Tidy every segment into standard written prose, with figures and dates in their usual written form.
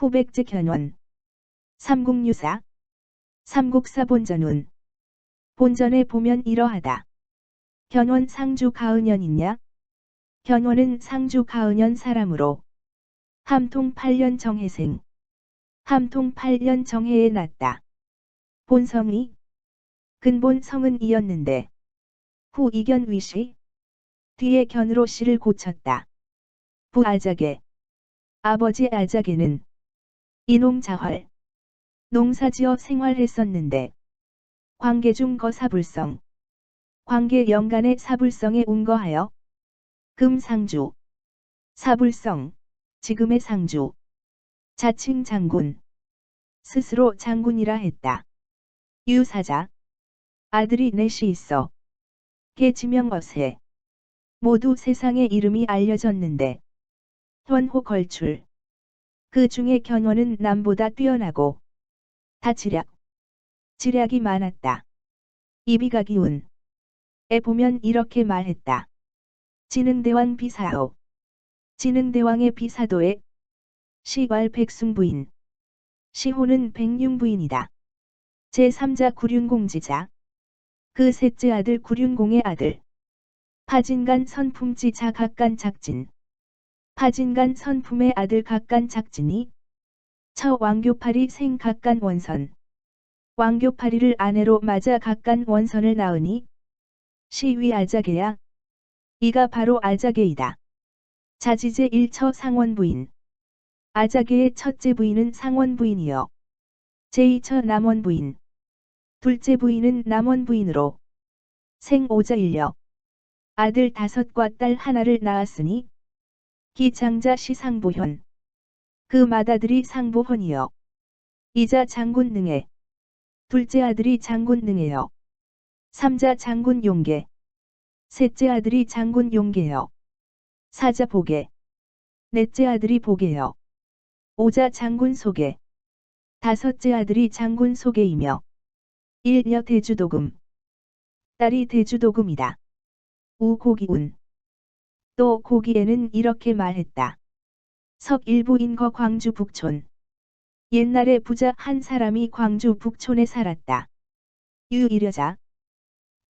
후백제 견원. 삼국유사. 삼국사 본전운. 본전에 보면 이러하다. 견원 상주 가은연이냐? 견원은 상주 가은연 사람으로 함통 8년 정해생. 함통 8년 정해에 났다. 본성이 근본 성은 이었는데 후 이견 위시 뒤에 견으로 씨를 고쳤다. 부아작에 아버지 아작에는 이농자활 농사지어 생활했었는데 광계중 거사불성 광계 영간의 사불성에 운거하여 금상주 사불성 지금의 상주 자칭 장군 스스로 장군이라 했다. 유사자 아들이 넷이 있어 계지명어세 모두 세상에 이름이 알려졌는데 턴호 걸출 그 중에 견원은 남보다 뛰어나고 지략이 많았다. 이비가기운 에 보면 이렇게 말했다. 진흥대왕 비사오. 진흥대왕의 비사도에 시왈 백승부인 시호는 백륜부인이다. 제3자 구륜공지자 그 셋째 아들 구륜공의 아들 파진간 선품지 자각간 작진 파진간 선품의 아들 각간 작진이 처 왕교파리 생 각간 원선 왕교파리를 아내로 맞아 각간 원선을 낳으니 시위 아자개야. 이가 바로 아자개이다. 자지제 1처 상원부인 아자개의 첫째 부인은 상원부인이요 제2처 남원부인 둘째 부인은 남원부인으로 생오자 일려 아들 5과 딸 하나를 낳았으니 기장자 시상보현 그 맏아들이 상보헌이요 이자 장군 능해 둘째 아들이 장군 능해요 3자 장군 용계 셋째 아들이 장군 용계요 4자 보계 넷째 아들이 보계요 5자 장군 소계 5째 아들이 장군 소계이며 1여 대주도금 딸이 대주도금이다. 우고기운 또 고기에는 이렇게 말했다. 석일부인거 광주 북촌 옛날에 부자 한 사람이 광주 북촌에 살았다. 유일여자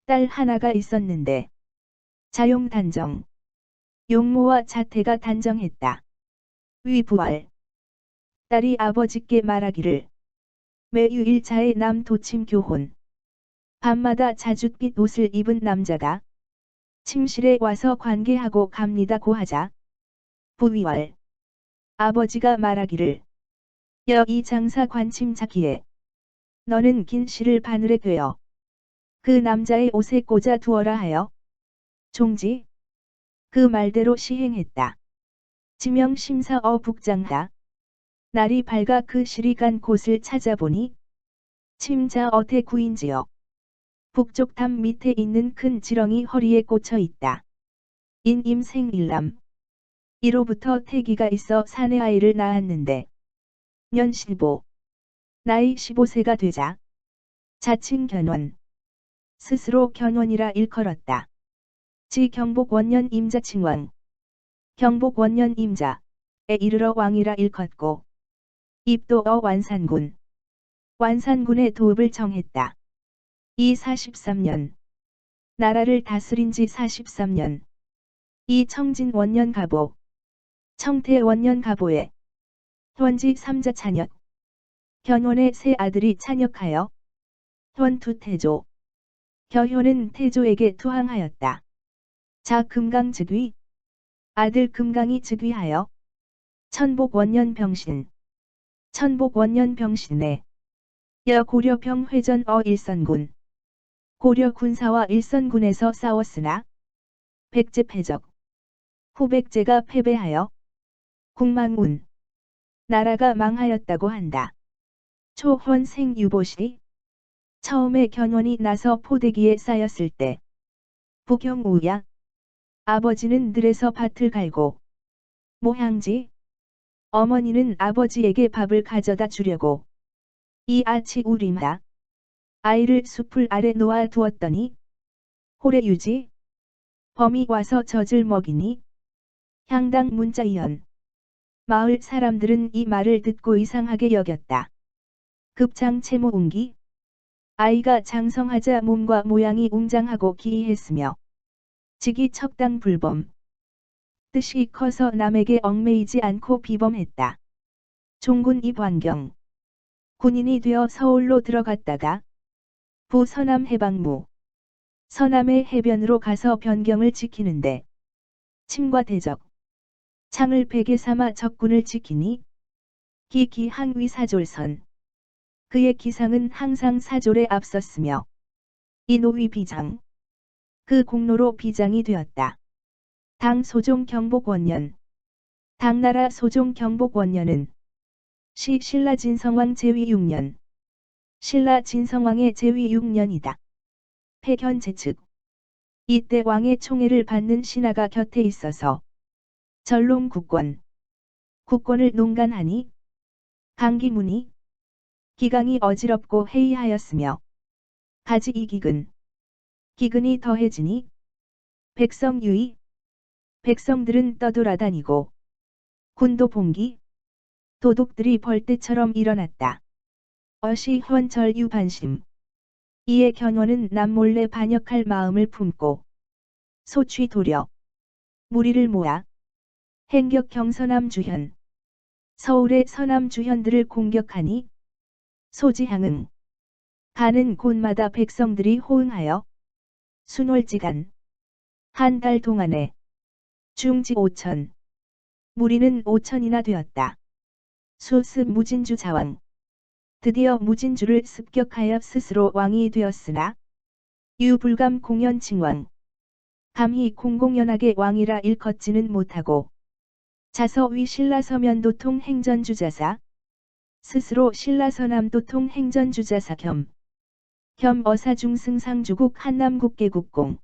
딸 하나가 있었는데 자용 단정 용모와 자태가 단정했다. 위부활 딸이 아버지께 말하기를 매유 일차에 남 도침 교혼 밤마다 자줏빛 옷을 입은 남자가 침실에 와서 관계하고 갑니다 고하자 부위왈 아버지가 말하기를 이 장사 관침 자기에 너는 긴 실을 바늘에 괴어 그 남자의 옷에 꽂아 두어라 하여 종지 그 말대로 시행했다. 지명 심사어 북장하 날이 밝아 그 실이 간 곳을 찾아보니 침자 어태 구인지어 북쪽 담 밑에 있는 큰 지렁이 허리에 꽂혀 있다. 인임생일남 이로부터 태기가 있어 사내 아이를 낳았는데 년 15 나이 15세가 되자 자칭 견원 스스로 견원이라 일컬었다. 지 경복원년 임자 칭왕 경복원년 임자에 이르러 왕이라 일컫고 입도어 완산군 완산군의 도읍을 정했다. 이 43년 나라를 다스린 지 43년 이 청진 원년 가보 청태 원년 가보에 턴지 3자 찬역 견원의 세 아들이 찬역하여 턴투 태조 겨효는 태조에게 투항하였다. 자 금강 즉위 아들 금강이 즉위하여 천복 원년 병신 천복 원년 병신에 여 고려병 회전 일선군 고려 군사와 일선군에서 싸웠으나 백제 패적 후백제가 패배하여 국망운 나라가 망하였다고 한다. 초헌생 유보시 처음에 견원이 나서 포대기에 쌓였을 때 부경우야 아버지는 들에서 밭을 갈고 모향지 어머니는 아버지에게 밥을 가져다 주려고 이 아치 우림하 아이를 숲을 아래 놓아 두었더니 호래유지 범이 와서 젖을 먹이니 향당 문자이연 마을 사람들은 이 말을 듣고 이상하게 여겼다. 급장 채모 웅기. 아이가 장성하자 몸과 모양이 웅장하고 기이했으며 직이 척당 불범. 뜻이 커서 남에게 얽매이지 않고 비범했다. 종군 입완경. 군인이 되어 서울로 들어갔다가 부서남 해방무. 서남의 해변으로 가서 변경을 지키는데 침과 대적. 창을 베개 삼아 적군을 지키니 기기항 위사졸선. 그의 기상은 항상 사졸에 앞섰으며 이 노위 비장. 그 공로로 비장이 되었다. 당 소종 경복원년. 당나라 소종 경복원년은 시 신라 진성왕 제위 6년. 신라 진성왕의 제위 6년이다. 폐견 제측. 이때 왕의 총애를 받는 신하가 곁에 있어서 전롱 국권. 국권을 농간하니 강기문이 기강이 어지럽고 해이하였으며 가지 이기근. 기근이 더해지니 백성 유의. 백성들은 떠돌아다니고 군도 봉기. 도둑들이 벌떼처럼 일어났다. 어시 헌철유 반심. 이에 견원은 남몰래 반역할 마음을 품고 소취 도려. 무리를 모아 행격 경서남 주현. 서울의 서남 주현들을 공격하니 소지향응. 가는 곳마다 백성들이 호응하여 순월지간. 한 달 동안에 중지 5천. 무리는 5천이나 되었다. 수습 무진주 자왕. 드디어 무진주를 습격하여 스스로 왕이 되었으나 유불감 공연칭왕. 감히 공공연하게 왕이라 일컫지는 못하고 자서위 신라서면도통 행전주자사. 스스로 신라서남도통 행전주자사 겸 어사중승상주국 한남국계국공.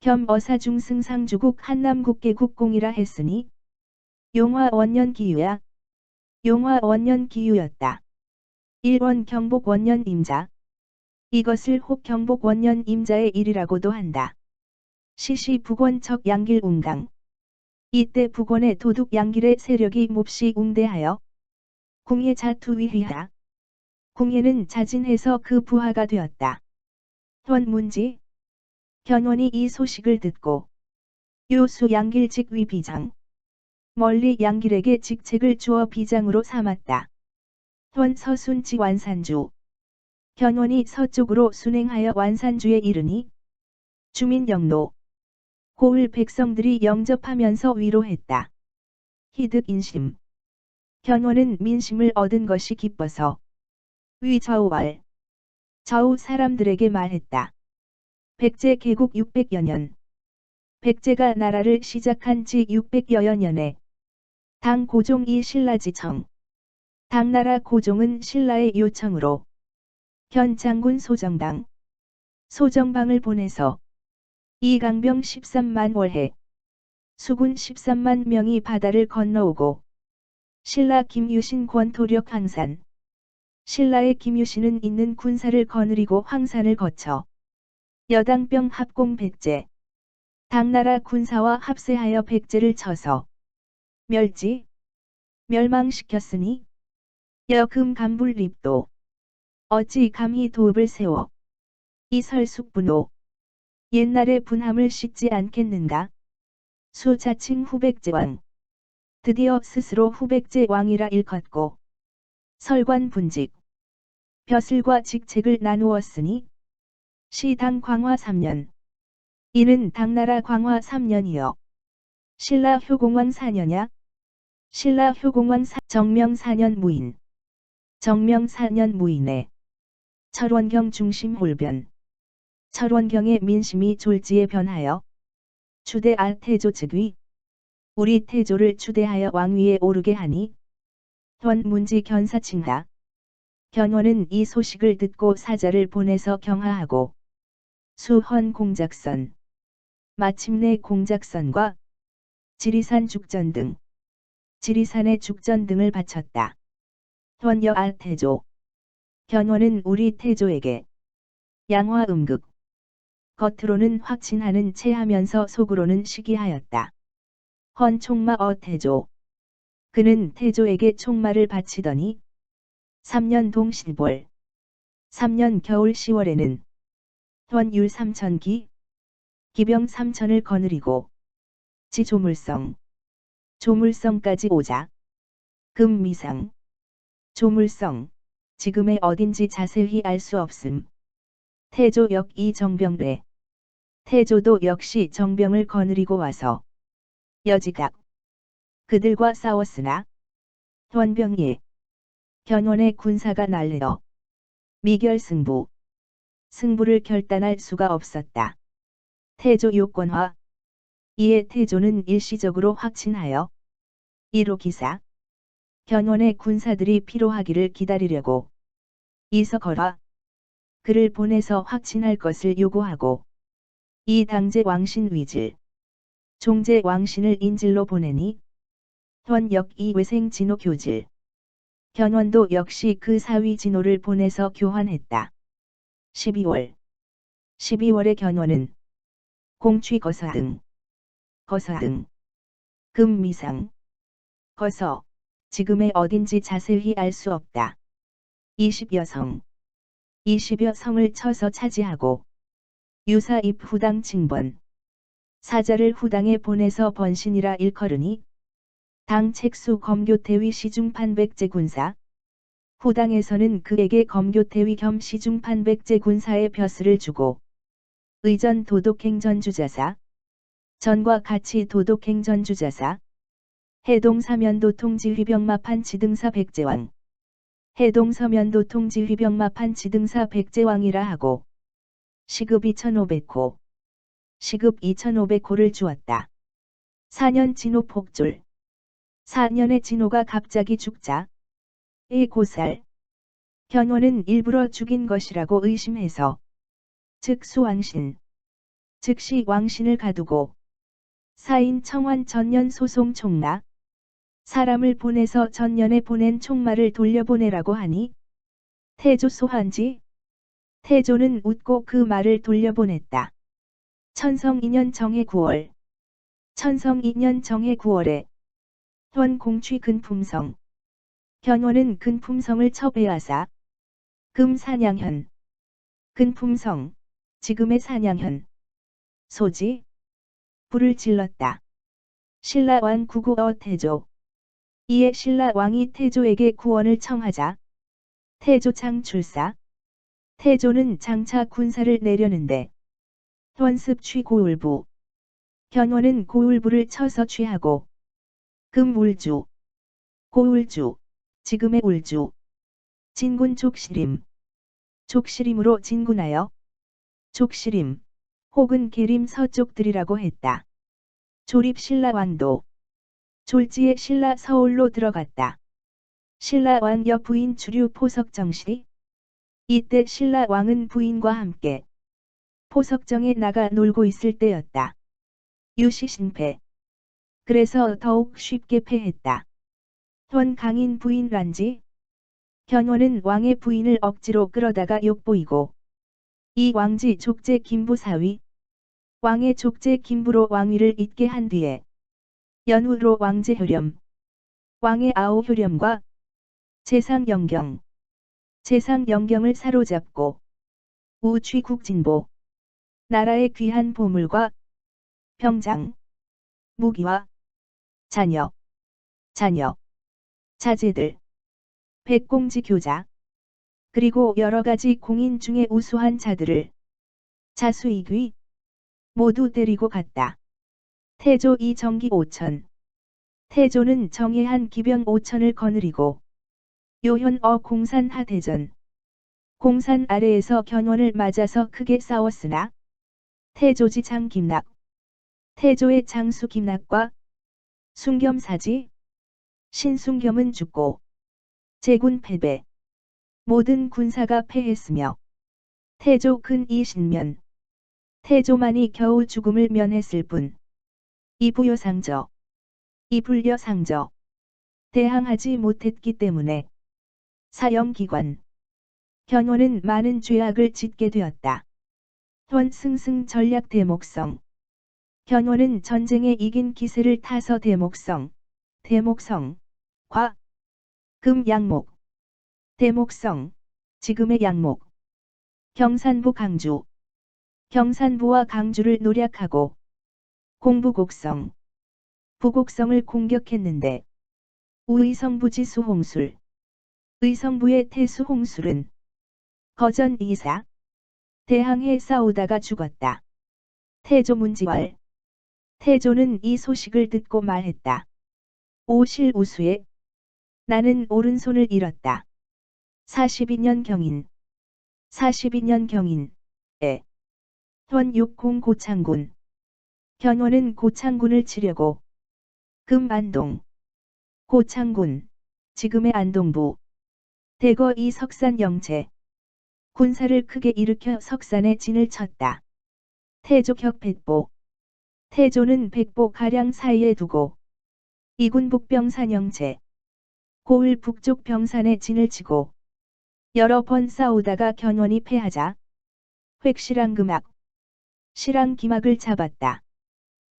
겸 어사중승상주국 한남국계국공이라 했으니 용화 원년 기유야. 용화 원년 기유였다. 1원 경복 원년 임자. 이것을 혹 경복 원년 임자의 일이라고도 한다. 시시 북원척 양길 웅강. 이때 북원의 도둑 양길의 세력이 몹시 웅대하여 궁예 자투위휘하. 궁예는 자진해서 그 부하가 되었다. 현문지. 견원이 이 소식을 듣고 요수 양길직 위비장. 멀리 양길에게 직책을 주어 비장으로 삼았다. 현 서순지 완산주. 견원이 서쪽으로 순행하여 완산주에 이르니 주민 영로. 고을 백성들이 영접하면서 위로했다. 희득 인심. 견원은 민심을 얻은 것이 기뻐서 위좌우왈. 좌우 사람들에게 말했다. 백제 개국 600여 년. 백제가 나라를 시작한 지 600여여 년에 당 고종이 신라지청. 당나라 고종은 신라의 요청으로 현 장군 소정방. 소정방을 보내서 이강병 13만 월해. 수군 13만 명이 바다를 건너오고 신라 김유신 권토력 황산. 신라의 김유신은 있는 군사를 거느리고 황산을 거쳐 여당병 합공 백제. 당나라 군사와 합세하여 백제를 쳐서 멸망시켰으니 여금 간불립도 어찌 감히 도읍을 세워 이설숙분호. 옛날의 분함을 씻지 않겠는가. 수자칭 후백제왕. 드디어 스스로 후백제 왕이라 일컫고 설관 분직. 벼슬과 직책을 나누었으니 시당 광화 3년. 이는 당나라 광화 3년이요. 신라 효공왕 4년야. 신라 효공왕 정명 4년 무인. 정명 4년 무인에 철원경 중심 홀변. 철원경의 민심이 졸지에 변하여 추대 태조 즉위. 우리 태조를 추대하여 왕위에 오르게 하니 현문지 견사칭하. 견원은 이 소식을 듣고 사자를 보내서 경하하고 수헌 공작선. 마침내 공작선과 지리산 죽전 등. 지리산의 죽전 등을 바쳤다. 현여 태조. 견원은 우리 태조에게 양화음극. 겉으로는 확신하는 체하면서 속으로는 시기하였다. 헌총마 태조. 그는 태조에게 총말을 바치더니 3년 동실볼 3년 겨울 10월에는 헌율 3,000기 기병 3,000을 거느리고 지 조물성까지 오자 금미상 조물성 지금의 어딘지 자세히 알 수 없음. 태조 역이 정병래 태조도 역시 정병을 거느리고 와서 여지각 그들과 싸웠으나 헌병예 견원의 군사가 날래어 승부를 결단할 수가 없었다. 태조 요건화 이에 태조는 일시적으로 확친하여 1호 기사 견원의 군사들이 피로하기를 기다리려고 이서걸화 그를 보내서 확친할 것을 요구하고 이 당제 왕신 위질 종제 왕신을 인질로 보내니 헌역 이 외생 진호 교질 견원도 역시 그 사위 진호를 보내서 교환했다. 12월에 견원은 공취 거서 등 금미상 거서 지금의 어딘지 자세히 알 수 없다. 20여 성을 쳐서 차지하고 유사 입 후당 징번 사자를 후당에 보내서 번신이라 일컬으니 당 책수 검교태위 시중판백제 군사 후당에서는 그에게 검교태위 겸 시중판백제 군사의 벼슬을 주고 의전 도독행전주자사 전과 같이 도독행전주자사 해동사면도 통지휘병마판 지등사 백제왕 해동서면도 통지휘병마판 지등사 백제왕이라 하고 시급 2,500호 시급 2,500호를 주었다. 4년 진호 폭졸 4년의 진호가 갑자기 죽자 이 고살 견원은 일부러 죽인 것이라고 의심해서 즉수왕신 즉시 왕신을 가두고 사인 청환 전년 소송 총나 사람을 보내서 전년에 보낸 총말을 돌려보내라고 하니 태조 소한지 태조는 웃고 그 말을 돌려보냈다. 천성 2년 정해 9월에 헌 공취 근품성 견원은 근품성을 처배하사 금산양현 근품성 지금의 산양현 소지 불을 질렀다. 신라왕 구구어 태조 이에 신라왕이 태조에게 구원을 청하자 태조창 출사 태조는 장차 군사를 내려는데 헌습 취 고울부 견원은 고울부를 쳐서 취하고 금울주 고울주 지금의 울주 진군 족시림으로 진군하여 족시림 혹은 계림 서쪽들이라고 했다. 조립 신라왕도 졸지에 신라 서울로 들어갔다. 신라왕 여부인 주류 포석정시 이때 신라왕은 부인과 함께 포석정에 나가 놀고 있을 때였다. 유시신패 그래서 더욱 쉽게 패했다. 헌 강인 부인 란지 견원은 왕의 부인을 억지로 끌어다가 욕보이고 이 왕지 족제 김부사위 왕의 족제 김부로 왕위를 잇게 한 뒤에 연후로 왕제 효렴 왕의 아오 효렴과 재상 영경을 사로잡고 우취국 진보 나라의 귀한 보물과 병장 무기와 자제들 백공지 교자 그리고 여러가지 공인 중에 우수한 자들을 자수이귀 모두 데리고 갔다. 태조 이 정기 5천 태조는 정예한 기병 5천을 거느리고 요현어 공산 하대전 공산 아래에서 견원을 맞아서 크게 싸웠으나 태조지 장 김낙 태조의 장수 김낙과 순겸사지 신순겸은 죽고 제군 패배 모든 군사가 패했으며 태조 근 이신면 태조만이 겨우 죽음을 면했을 뿐 이불려상저 대항하지 못했기 때문에 사형기관 견원은 많은 죄악을 짓게 되었다. 헌 승승 전략 대목성 견원은 전쟁에 이긴 기세를 타서 대목성 과, 금 양목, 대목성, 지금의 양목, 경산부 강주, 경산부와 강주를 노략하고 공부곡성, 부곡성을 공격했는데 우의성부지 수홍술, 의성부의 태수 홍술은 거전 이사, 대항해 싸우다가 죽었다. 태조 문지월, 태조는 이 소식을 듣고 말했다. 오실우수에 나는 오른손을 잃었다. 42년 경인 42년 경인에 현육공 고창군 견원은 고창군을 치려고 금안동 고창군 지금의 안동부 대거 이 석산 영체 군사를 크게 일으켜 석산에 진을 쳤다. 태조 격백보 태조는 백보가량 사이에 두고 이군 북병산 영체 고을 북쪽 병산에 진을 치고 여러 번 싸우다가 견원이 패하자 획실항금악 실항기막을 잡았다.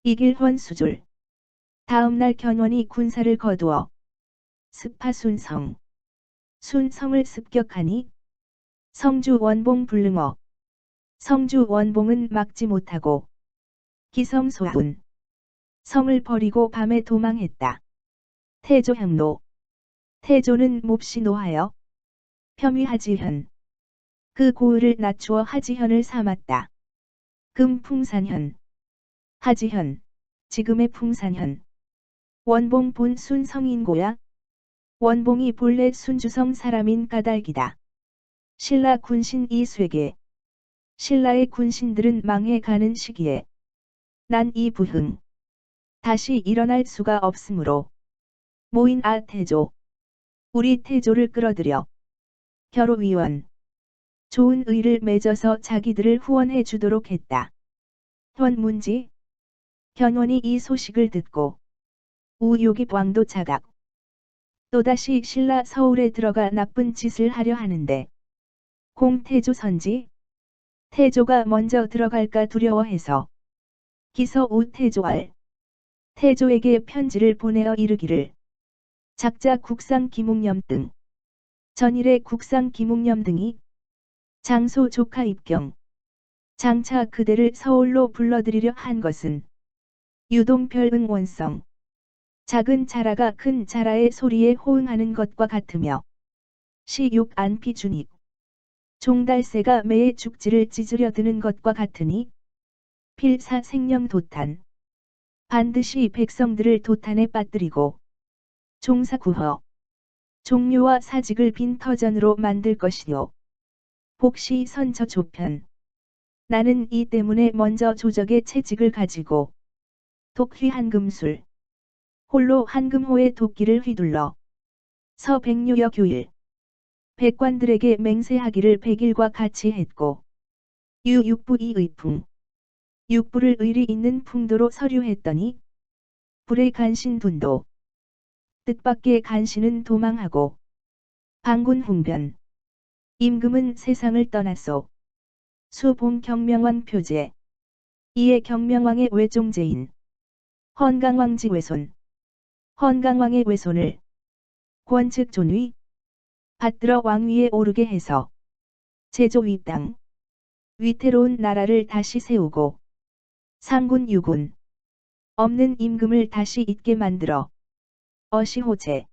이길 헌수줄 다음날 견원이 군사를 거두어 습하순성 순성을 습격하니 성주 원봉 불능어 성주 원봉은 막지 못하고 기성소군 성을 버리고 밤에 도망했다. 태조 향로 태조는 몹시 노하여 폄위 하지현 그 고을을 낮추어 하지현을 삼았다. 금 풍산현 하지현 지금의 풍산현 원봉 본 순성인고야 원봉이 본래 순주성 사람인 까닭이다. 신라 군신 이쇠계 신라의 군신들은 망해가는 시기에 난 이 부흥 다시 일어날 수가 없으므로 모인 태조 우리 태조를 끌어들여 결호위원 좋은 의를 맺어서 자기들을 후원해 주도록 했다. 현문지 견원이 이 소식을 듣고 우욕입 왕도 자각 또다시 신라 서울에 들어가 나쁜 짓을 하려 하는데 공태조 선지 태조가 먼저 들어갈까 두려워해서 기서 우태조알 태조에게 편지를 보내어 이르기를 작자 국상 기묵념 등 전일의 국상 기묵념 등이 장소 조카 입경 장차 그대를 서울로 불러들이려 한 것은 유동별 응원성 작은 자라가 큰 자라의 소리에 호응하는 것과 같으며 시육 안피 준익 종달새가 매의 죽지를 찢으려 드는 것과 같으니 필사 생령 도탄 반드시 백성들을 도탄에 빠뜨리고 종사구허 종묘와 사직을 빈터전으로 만들 것이요. 복시 선처 조편 나는 이 때문에 먼저 조적의 채직을 가지고 독휘 한금술 홀로 한금호의 도끼를 휘둘러 서백류여 교일 백관들에게 맹세하기를 백일과 같이 했고 유육부 이의풍 육부를 의리 있는 풍도로 서류했더니 불의 간신 분도 뜻밖의 간신은 도망하고 방군 훈변 임금은 세상을 떠났소. 수봉 경명왕 표제 이에 경명왕의 외종제인 헌강왕지 외손 헌강왕의 외손을 권측 존위 받들어 왕위에 오르게 해서 제조 위땅 위태로운 나라를 다시 세우고 상군 유군 없는 임금을 다시 있게 만들어 어시호제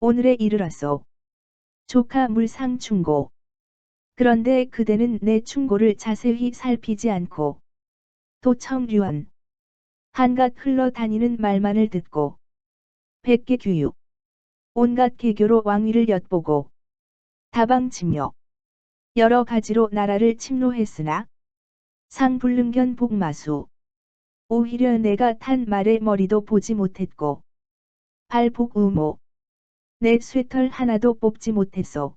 오늘에 이르렀소. 조카 물상 충고 그런데 그대는 내 충고를 자세히 살피지 않고 도청류원 한갓 흘러다니는 말만을 듣고 백개 교육 온갖 개교로 왕위를 엿보고 다방침욕 여러 가지로 나라를 침노했으나 상불능견 복마수 오히려 내가 탄 말의 머리도 보지 못했고 발복우모 내 쇠털 하나도 뽑지 못했소.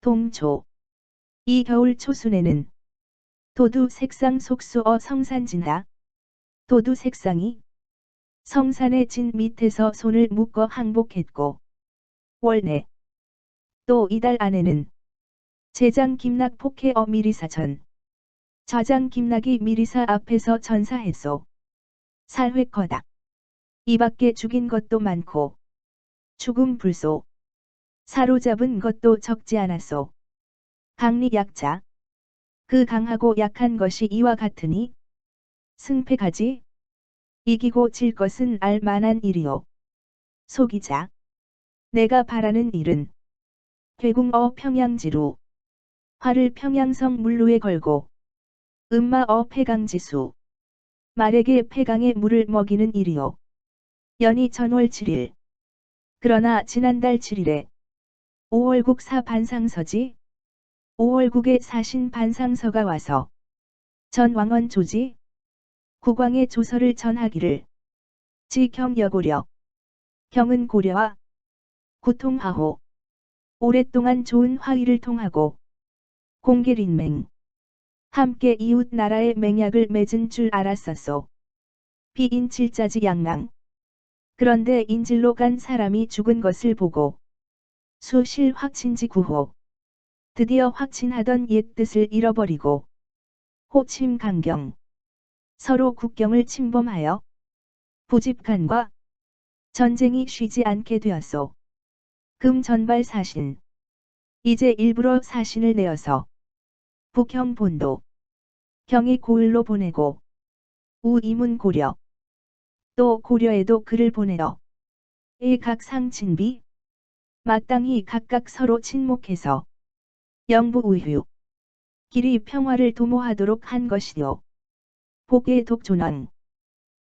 동초 이 겨울 초순에는 도두 색상 속수어 성산진하 도두 색상이 성산의 진 밑에서 손을 묶어 항복했고 월내 또 이달 안에는 제장 김낙 폭해어 미리사전 저장 김낙이 미리사 앞에서 전사했소. 살회커닥 이 밖에 죽인 것도 많고 죽음 불소. 사로잡은 것도 적지 않았소. 강리 약자. 그 강하고 약한 것이 이와 같으니 승패가지. 이기고 질 것은 알 만한 일이요. 소기자. 내가 바라는 일은 괴궁어 평양지루. 활을 평양성 물루에 걸고 음마어 폐강지수. 말에게 폐강의 물을 먹이는 일이요. 연이 전월 7일. 그러나 지난달 7일에 5월국 반상서지 5월국의 사신 반상서가 와서 전 왕원 조지 국왕의 조서를 전하기를 지경 여고려 경은 고려와 구통하호 오랫동안 좋은 화의를 통하고 공길인맹 함께 이웃 나라의 맹약을 맺은 줄 알았었소. 비인칠자지 양랑. 그런데 인질로 간 사람이 죽은 것을 보고 수실 확친지 구호. 드디어 확친하던 옛 뜻을 잃어버리고 호침 강경. 서로 국경을 침범하여 부집간과 전쟁이 쉬지 않게 되었소. 금 전발 사신. 이제 일부러 사신을 내어서 북형 본도. 경이 고을로 보내고 우이문 고려. 또 고려에도 그를 보내어 이 각 상친비. 마땅히 각각 서로 친목해서 영부 우휴. 길이 평화를 도모하도록 한 것이요. 복의 독존왕.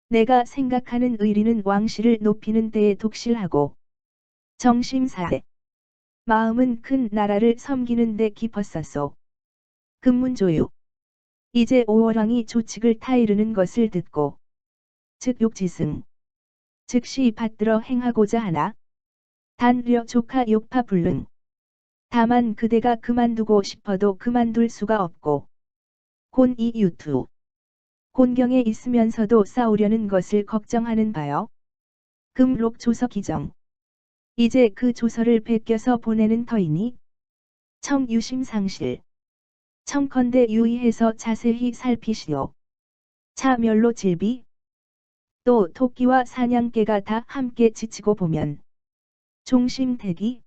내가 생각하는 의리는 왕실을 높이는 데에 독실하고 정심사에 마음은 큰 나라를 섬기는 데 깊었었소. 금문조유. 이제 오월왕이 조칙을 타이르는 것을 듣고 즉 욕지승. 즉시 받들어 행하고자 하나 단려 조카 욕파 불능. 다만 그대가 그만두고 싶어도 그만둘 수가 없고 곤이 유투. 곤경에 있으면서도 싸우려는 것을 걱정하는 바요. 금록 조서 기정. 이제 그 조서를 베껴서 보내는 터이니 청유심상실. 청컨대 유의해서 자세히 살피시오. 차멸로 질비. 또 토끼와 사냥개가 다 함께 지치고 보면 종심대기.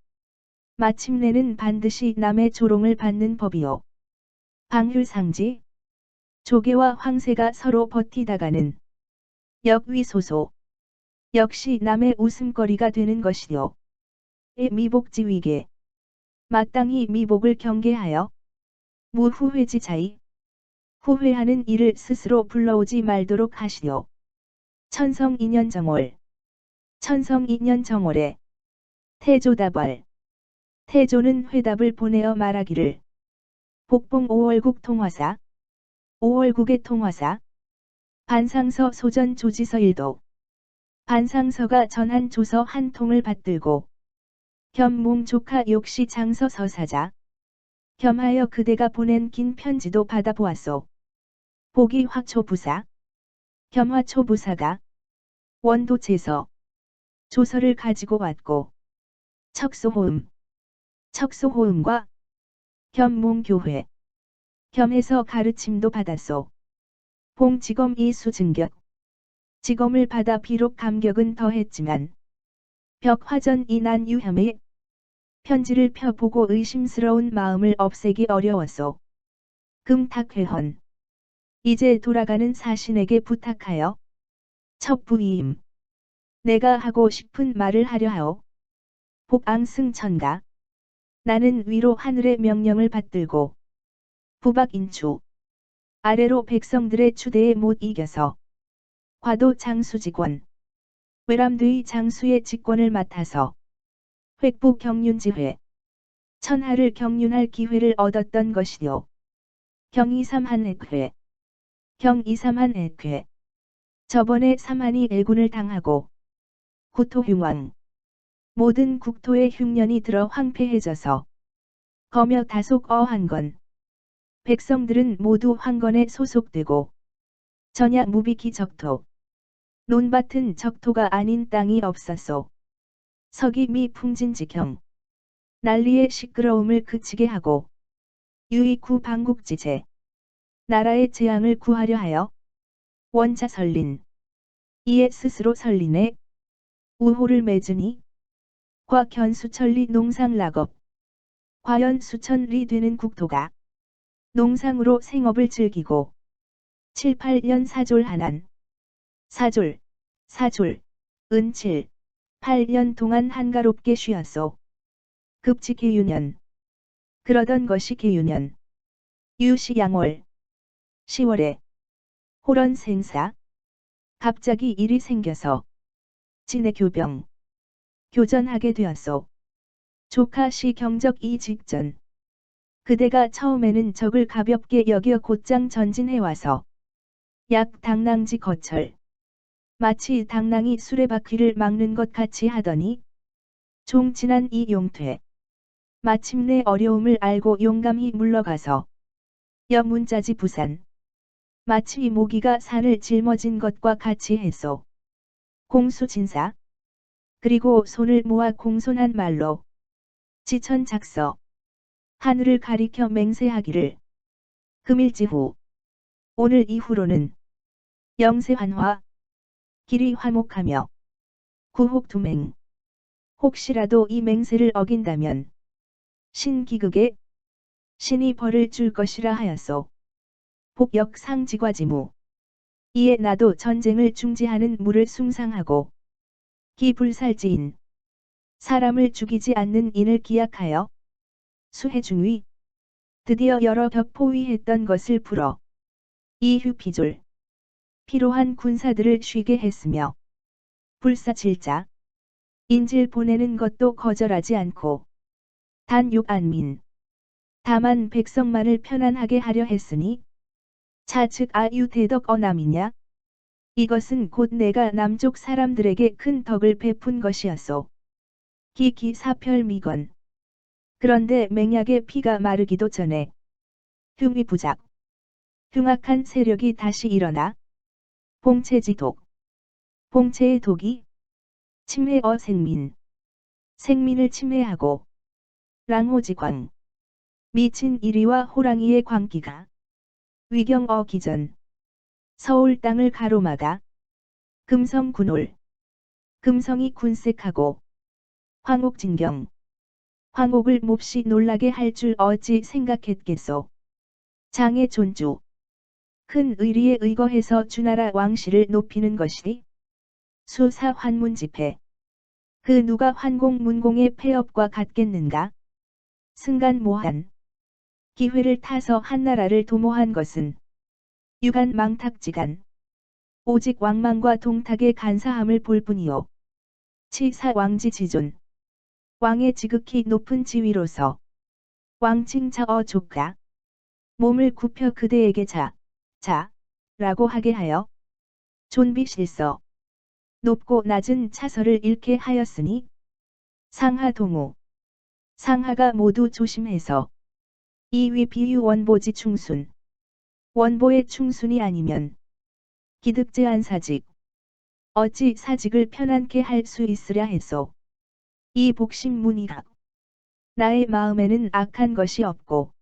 마침내는 반드시 남의 조롱을 받는 법이요. 방휼상지. 조개와 황새가 서로 버티다가는 역위소소. 역시 남의 웃음거리가 되는 것이요. 미복지위계. 마땅히 미복을 경계하여 무후회지자이. 후회하는 일을 스스로 불러오지 말도록 하시오. 천성 2년 정월. 천성 2년 정월에 태조답월. 태조는 회답을 보내어 말하기를 복봉 5월국 통화사. 5월국의 통화사. 반상서 소전 조지서 일도. 반상서가 전한 조서 한 통을 받들고 겸몽 조카 욕시 장서 서사자. 겸하여 그대가 보낸 긴 편지도 받아보았소. 보기 화초부사. 겸화초부사가 원도체서 조서를 가지고 왔고 척소호음. 척소호음과 겸몽교회. 겸해서 가르침도 받았소. 봉지검 이수증격. 지검을 받아 비록 감격은 더했지만 벽화전 이난 유혐에 편지를 펴보고 의심스러운 마음을 없애기 어려웠소. 금탁회헌. 이제 돌아가는 사신에게 부탁하여 첩부이임. 내가 하고 싶은 말을 하려 하오. 복앙승천가. 나는 위로 하늘의 명령을 받들고 부박인추. 아래로 백성들의 추대에 못 이겨서 과도 장수직원. 외람되이 장수의 직권을 맡아서 획부 경륜지회. 천하를 경륜할 기회를 얻었던 것이요. 경이삼한액회. 경이삼한액회. 저번에 삼한이 애군을 당하고 구토흉왕. 모든 국토의 흉년이 들어 황폐해져서 거며 다속 어한 건. 백성들은 모두 황건에 소속되고 전야 무비기 적토. 논밭은 적토가 아닌 땅이 없었소. 서기미 풍진지경. 난리의 시끄러움을 그치게 하고 유익구 방국지제. 나라의 재앙을 구하려 하여 원자 설린. 이에 스스로 설린에 우호를 맺으니 과 견수천리 농상락업. 과연 수천리 되는 국토가 농상으로 생업을 즐기고 7, 8년 사졸하난. 사졸, 은 7, 8년 동안 한가롭게 쉬었소. 급지 계유년. 그러던 것이 계유년. 유시 양월. 10월에 호런 생사. 갑자기 일이 생겨서 진해 교병. 교전하게 되었소. 조카 시 경적 이 직전. 그대가 처음에는 적을 가볍게 여겨 곧장 전진해와서 약 당낭지 거철. 마치 당낭이 수레바퀴를 막는 것 같이 하더니 종 지난 이 용퇴. 마침내 어려움을 알고 용감히 물러가서 여문자지 부산. 마치 모기가 산을 짊어진 것과 같이 했소. 공수진사. 그리고 손을 모아 공손한 말로 지천작서. 하늘을 가리켜 맹세하기를. 금일지후. 오늘 이후로는 영세환화. 길이 화목하며 구혹투맹. 혹시라도 이 맹세를 어긴다면 신기극에 신이 벌을 줄 것이라 하였소. 복역상지과지무. 이에 나도 전쟁을 중지하는 무를 숭상하고 기불살지인. 사람을 죽이지 않는 인을 기약하여 수해중위. 드디어 여러 벽 포위했던 것을 풀어 이휴피졸. 필요한 군사들을 쉬게 했으며 불사칠자. 인질 보내는 것도 거절하지 않고 단 육안민. 다만 백성만을 편안하게 하려 했으니 차측 아유대덕 어남이냐. 이것은 곧 내가 남쪽 사람들에게 큰 덕을 베푼 것이었소. 기기사펼미건. 그런데 맹약의 피가 마르기도 전에 흉위부작. 흉악한 세력이 다시 일어나 봉체지독. 봉체의 독이 침해어 생민. 생민을 침해하고 랑호지광. 미친 이리와 호랑이의 광기가 위경어 기전. 서울 땅을 가로막아 금성군올. 금성이 군색하고 황옥진경. 황옥을 몹시 놀라게 할 줄 어찌 생각했겠소. 장의 존주. 큰 의리에 의거해서 주나라 왕실을 높이는 것이 수사 환문 집회. 그 누가 환공문공의 폐업과 같겠는가. 승간모한. 기회를 타서 한나라를 도모한 것은 유간 망탁지간. 오직 왕망과 동탁의 간사함을 볼 뿐이요. 치사 왕지지존. 왕의 지극히 높은 지위로서 왕칭자어 조카. 몸을 굽혀 그대에게 라고 하게 하여 존비실서. 높고 낮은 차서를 잃게 하였으니 상하 동우. 상하가 모두 조심해서 이위 비유 원보지 충순. 원보의 충순이 아니면 기득제한 사직. 어찌 사직을 편안케 할 수 있으랴 했소. 이 복심문이각. 나의 마음에는 악한 것이 없고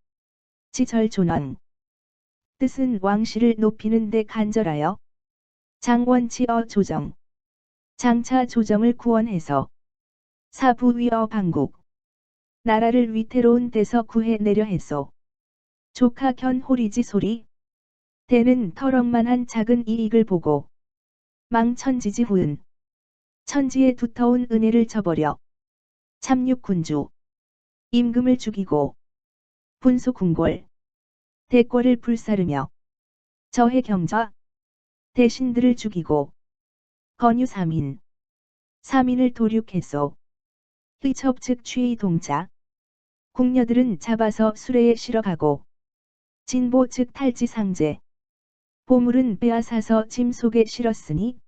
지절존왕. 뜻은 왕실을 높이는 데 간절하여 장원치어 조정. 장차 조정을 구원해서 사부위어 방국. 나라를 위태로운 데서 구해내려 했소. 조카 견호리지 소리. 대는 터럭만한 작은 이익을 보고 망천지지 후은. 천지의 두터운 은혜를 저버려 참육군주. 임금을 죽이고 분소궁궐. 대궐을 불사르며 저해 경좌. 대신들을 죽이고 건유 삼인. 삼인을 도륙했소. 휘첩 즉 취의 동자. 궁녀들은 잡아서 수레에 실어가고 진보 즉 탈지 상제. 보물은 빼앗아서 짐 속에 실었으니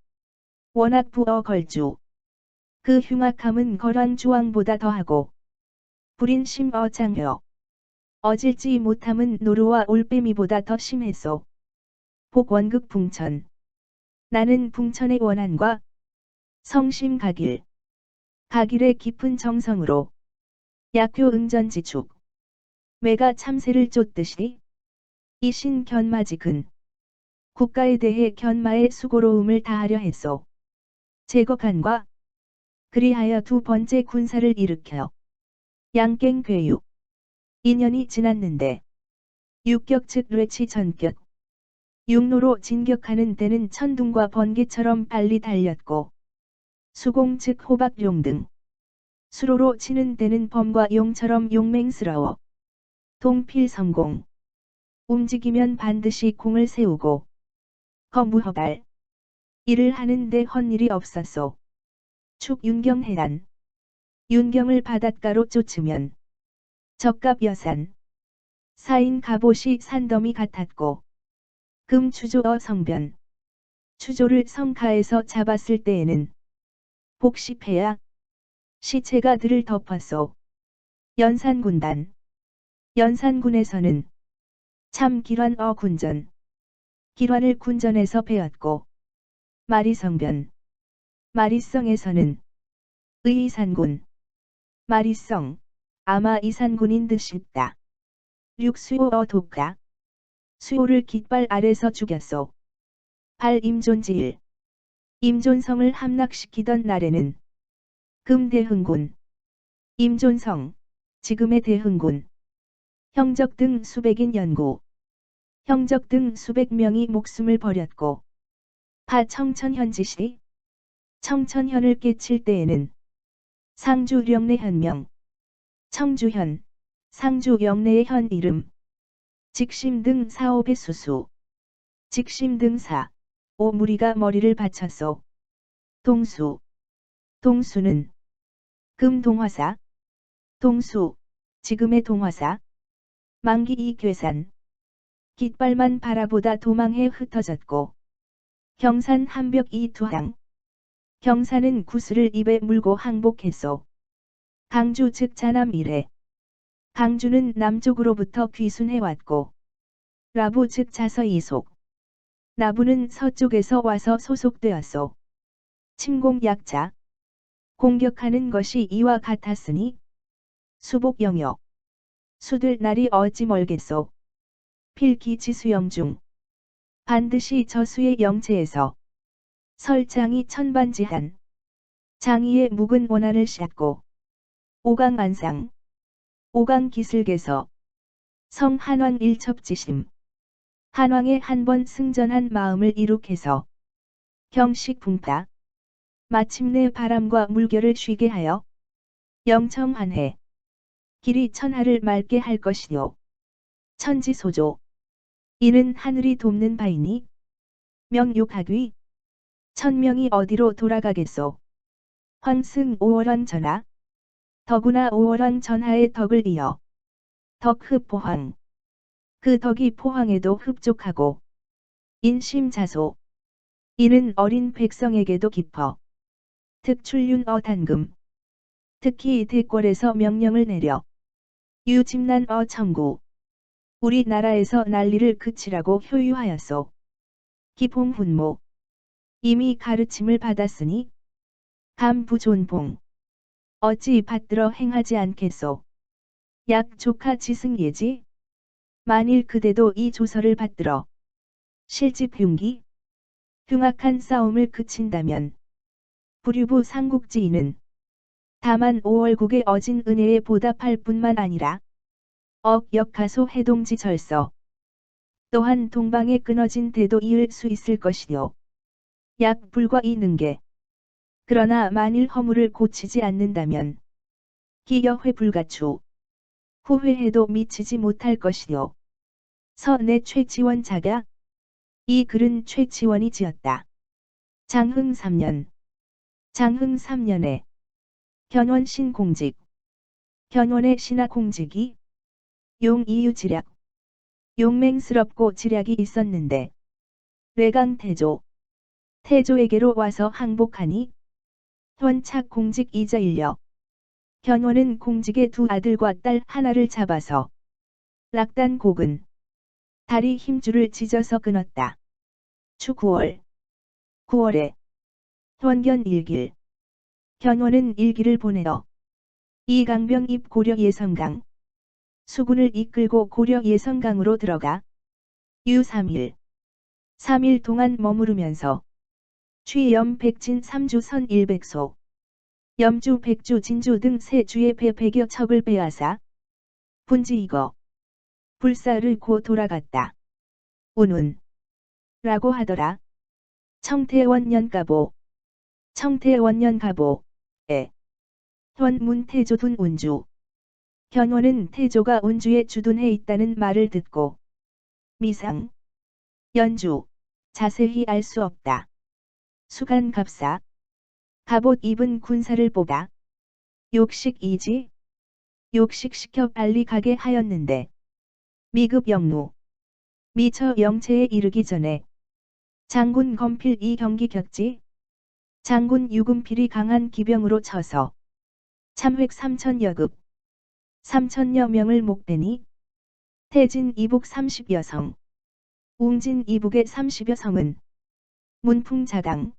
워낙 부어 걸주. 그 흉악함은 걸왕주왕보다 더하고 불인 심어 장효. 어질지 못함은 노루와 올빼미보다 더 심했소. 복원극 붕천. 나는 붕천의 원한과 성심 가길. 가길의 깊은 정성으로 약효 응전지축. 매가 참새를 쫓듯이 이신 견마지근. 국가에 대해 견마의 수고로움을 다하려 했소. 제거간과 그리하여 두 번째 군사를 일으켜 양갱괴육 2년이 지났는데 육격 즉 뢰치 전격 육로로 진격하는 데는 천둥과 번개처럼 빨리 달렸고 수공 즉 호박용 등 수로로 치는 데는 범과 용처럼 용맹스러워 동필성공 움직이면 반드시 공을 세우고 거무허발 일을 하는데 헛일이 없었소. 축 윤경해란 윤경을 바닷가로 쫓으면 적갑여산 사인 갑옷이 산더미 같았고 금추조어 성변 추조를 성가에서 잡았을 때에는 복시패야 시체가 들을 덮었소. 연산군단 연산군에서는 참 기란어 군전 기란을 군전에서 배웠고 마리성변 마리성에서는 의이산군 마리성 아마 이산군인 듯 싶다. 육수호어 독가 수호를 깃발 아래서 죽였소. 8. 임존지일 임존성을 함락시키던 날에는 금대흥군 임존성 지금의 대흥군 형적 등 수백인 연구 형적 등 수백 명이 목숨을 버렸고 파 청천현지시 청천현을 깨칠 때에는 상주 영내 현명 청주현 상주 영내의 현 이름 직심 등 사업의 수수 직심 등 사 오 무리가 머리를 바쳤소. 동수 동수는 금동화사 동수 지금의 동화사 만기 이 괴산 깃발만 바라보다 도망해 흩어졌고 경산 한벽 이 두항 경산은 구슬을 입에 물고 항복했소. 강주 즉 자남 이래 강주는 남쪽으로부터 귀순해왔고 라부 즉 자서 이속 나부는 서쪽에서 와서 소속되었소. 침공 약자 공격하는 것이 이와 같았으니 수복 영역 수들 날이 어찌 멀겠소. 필기 수영 중 반드시 저수의 영체에서 설장이 천반지한 장이의 묵은 원한을 씻고 오강안상 오강기슬개서 성 한왕 일첩지심 한왕의 한 번 승전한 마음을 이룩해서 경식 붕파 마침내 바람과 물결을 쉬게 하여 영청한해 길이 천하를 맑게 할 것이요 천지소조 이는 하늘이 돕는 바이니 명육하귀 천명이 어디로 돌아가겠소. 황승 오월왕 전하 더구나 오월왕 전하의 덕을 이어 덕흡포황 그 덕이 포항에도 흡족하고 인심자소 이는 어린 백성에게도 깊어 특출륜어 단금 특히 대궐에서 명령을 내려 유집난어 청구 우리나라에서 난리를 그치라고 효유하였소. 기봉훈모 이미 가르침을 받았으니 감부존봉 어찌 받들어 행하지 않겠소. 약 조카 지승예지 만일 그대도 이 조서를 받들어 실집 흉기 흉악한 싸움을 그친다면 부류부 삼국지인은 다만 오월국의 어진 은혜에 보답할 뿐만 아니라 역가소 해동지 절서 또한 동방에 끊어진 대도 이을 수 있을 것이요. 약 불과 이 능계 그러나 만일 허물을 고치지 않는다면 기여회 불가추 후회해도 미치지 못할 것이요. 서내 최치원 자가 이 글은 최치원이 지었다. 장흥 3년 장흥 3년에 견원신 공직 견원의 신하 공직이 용 이유 지략 용맹스럽고 지략이 있었는데 뇌강 태조에게로 와서 항복하니 현착 공직 이자 일려 견원은 공직의 두 아들과 딸 하나를 잡아서 락단 곡은 다리 힘줄을 찢어서 끊었다. 추 9월에 현견 일길 견원은 일기를 보내어 이강병 입 고려 예성강 수군을 이끌고 고려 예성강으로 들어가 유 3일 동안 머무르면서 취염 백진 3주선 100소 염주, 백주, 진주 등 세 주의 배 100여 척을 빼앗아 분지이거 불사를 고 돌아갔다. 운운 라고 하더라. 청태원년 가보 청태원년 가보에 屯문 태조둔 운주 견원은 태조가 운주에 주둔해 있다는 말을 듣고 미상 연주 자세히 알 수 없다. 수간 갑사 갑옷 입은 군사를 보다 욕식이지 욕식시켜 빨리 가게 하였는데 미급 영무 미처 영체에 이르기 전에 장군 검필 이 경기 격지 장군 유금필이 강한 기병으로 쳐서 참획 3천여 급 3천여 명을 목대니 태진 이북 30여 성 웅진 이북의 30여 성은 문풍자강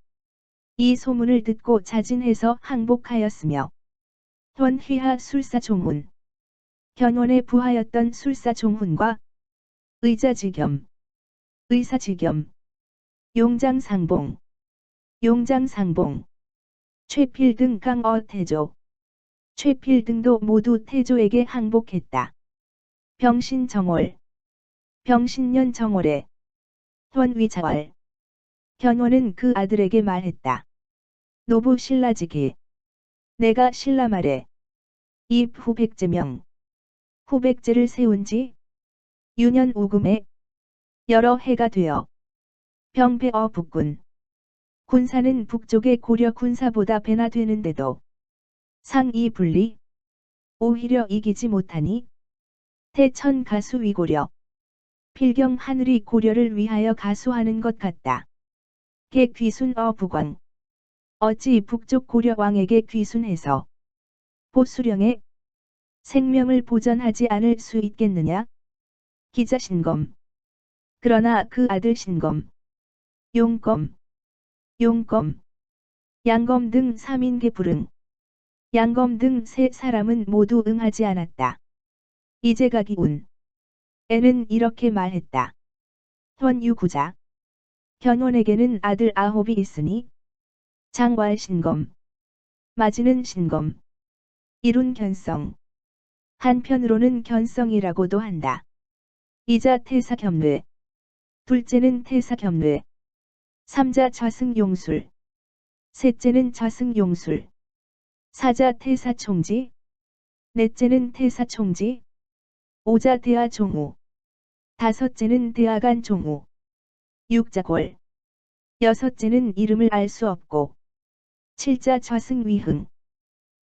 이 소문을 듣고 자진해서 항복하였으며 屯휘하 술사종훈 견원에 부하였던 술사종훈과 의자지겸 의사지겸 용장상봉 용장상봉 최필 등 강어태조 최필 등도 모두 태조에게 항복했다. 병신정월 병신년 정월에 屯위자월 견원은 그 아들에게 말했다. 노부 신라지기 내가 신라 말에 입 후백제명 후백제를 세운 지 유년 우금에 여러 해가 되어 병배어 북군 군사는 북쪽의 고려 군사보다 배나 되는데도 상이 분리 오히려 이기지 못하니 태천 가수 위고려 필경 하늘이 고려를 위하여 가수하는 것 같다. 개 귀순어 북왕 어찌 북쪽 고려 왕에게 귀순해서 보수령의 생명을 보전하지 않을 수 있겠느냐? 기자 신검 그러나 그 아들 신검 용검 용검 양검 등 3인계 불응 양검 등 세 사람은 모두 응하지 않았다. 이제가기 운 에는 이렇게 말했다. 屯유구자 견원에게는 아들 9이 있으니 장왈 신검 마지는 신검 이룬 견성 한편으로는 견성이라고도 한다. 이자 태사 겸뇌 둘째는 태사 겸뇌 삼자 좌승 용술 셋째는 좌승 용술 사자 태사 총지 넷째는 태사 총지 오자 대하 종우 다섯째는 대하간 종우 육자골 여섯째는 이름을 알 수 없고 칠자 좌승 위흥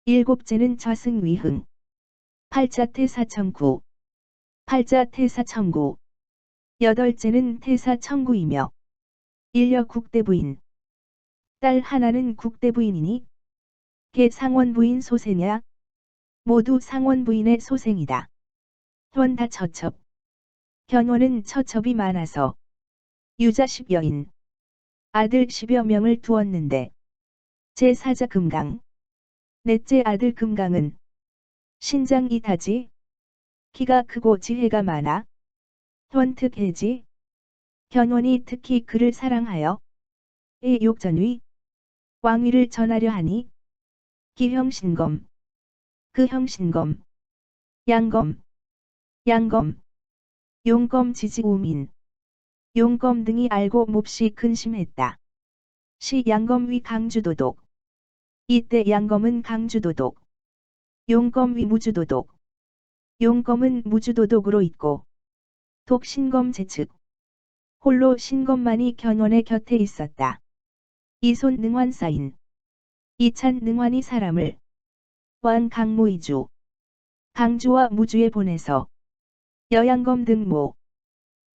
일곱째는 좌승 위흥 팔자 태사 청구 팔자 태사 청구 여덟째는 태사 청구이며 일려 국대부인 딸 하나는 국대부인이니 개 상원부인 소생이야 모두 상원부인의 소생이다. 屯다 처첩 견원은 처첩이 많아서 유자 10여인 아들 10여 명을 두었는데 제4자 금강 넷째 아들 금강은 신장이 다지 키가 크고 지혜가 많아 屯특해지 견원이 특히 그를 사랑하여 의 욕전위 왕위를 전하려 하니 기형신검 그 형신검 양검 양검 용검 지지우민 용검 등이 알고 몹시 근심했다. 시 양검 위 강주도독 이때 양검은 강주도독 용검 위 무주도독 용검은 무주도독으로 있고 독신검 제측 홀로 신검만이 견원의 곁에 있었다. 이손 능환사인 이찬 능환이 사람을 왕 강무이주 강주와 무주에 보내서 여양검 등 모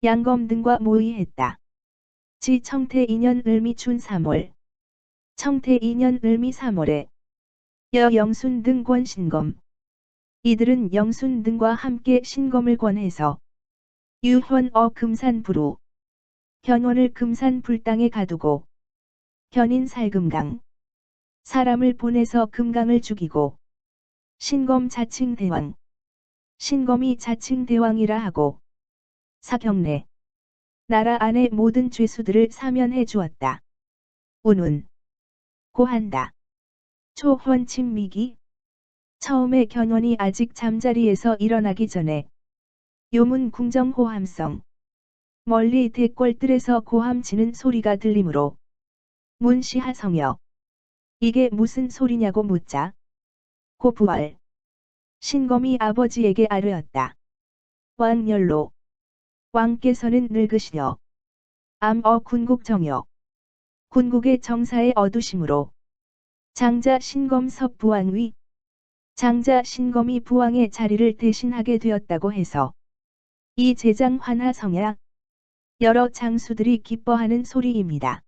양검 등과 모의했다. 지 청태 2년 을미 춘 3월 청태 2년 을미 3월에 여영순 등 권신검 이들은 영순 등과 함께 신검을 권해서 유현어 금산부로 견원을 금산 불당에 가두고 견인 살금강 사람을 보내서 금강을 죽이고 신검 자칭 대왕 신검이 자칭 대왕이라 하고 사경내 나라 안의 모든 죄수들을 사면해 주었다. 운운 고한다. 초헌친미기. 처음에 견훤이 아직 잠자리에서 일어나기 전에 요문 궁정 호함성. 멀리 대궐들에서 고함 치는 소리가 들리므로 문시하성여. 이게 무슨 소리냐고 묻자 고부월 신검이 아버지에게 아뢰었다. 왕열로. 왕께서는 늙으시려 암어 군국정여. 군국의 정사에 어두심으로 장자 신검 섭부왕위. 장자 신검이 부왕의 자리를 대신하게 되었다고 해서 이 제장 환하성야. 여러 장수들이 기뻐하는 소리입니다.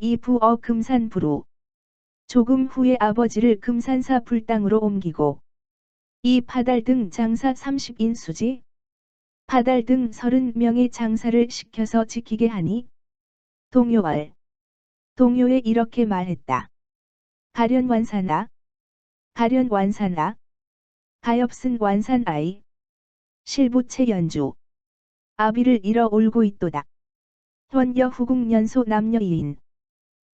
이 부어 금산부로. 조금 후에 아버지를 금산사 불당으로 옮기고 이 파달 등 장사 30인 수지. 파달 등 30명의 장사를 시켜서 지키게 하니 동요월. 동요에 이렇게 말했다. 가련완산아. 가련완산아. 가엾은 완산아이. 실부채 연주. 아비를 잃어 울고 있도다. 헌여 후궁 연소 남녀 2인.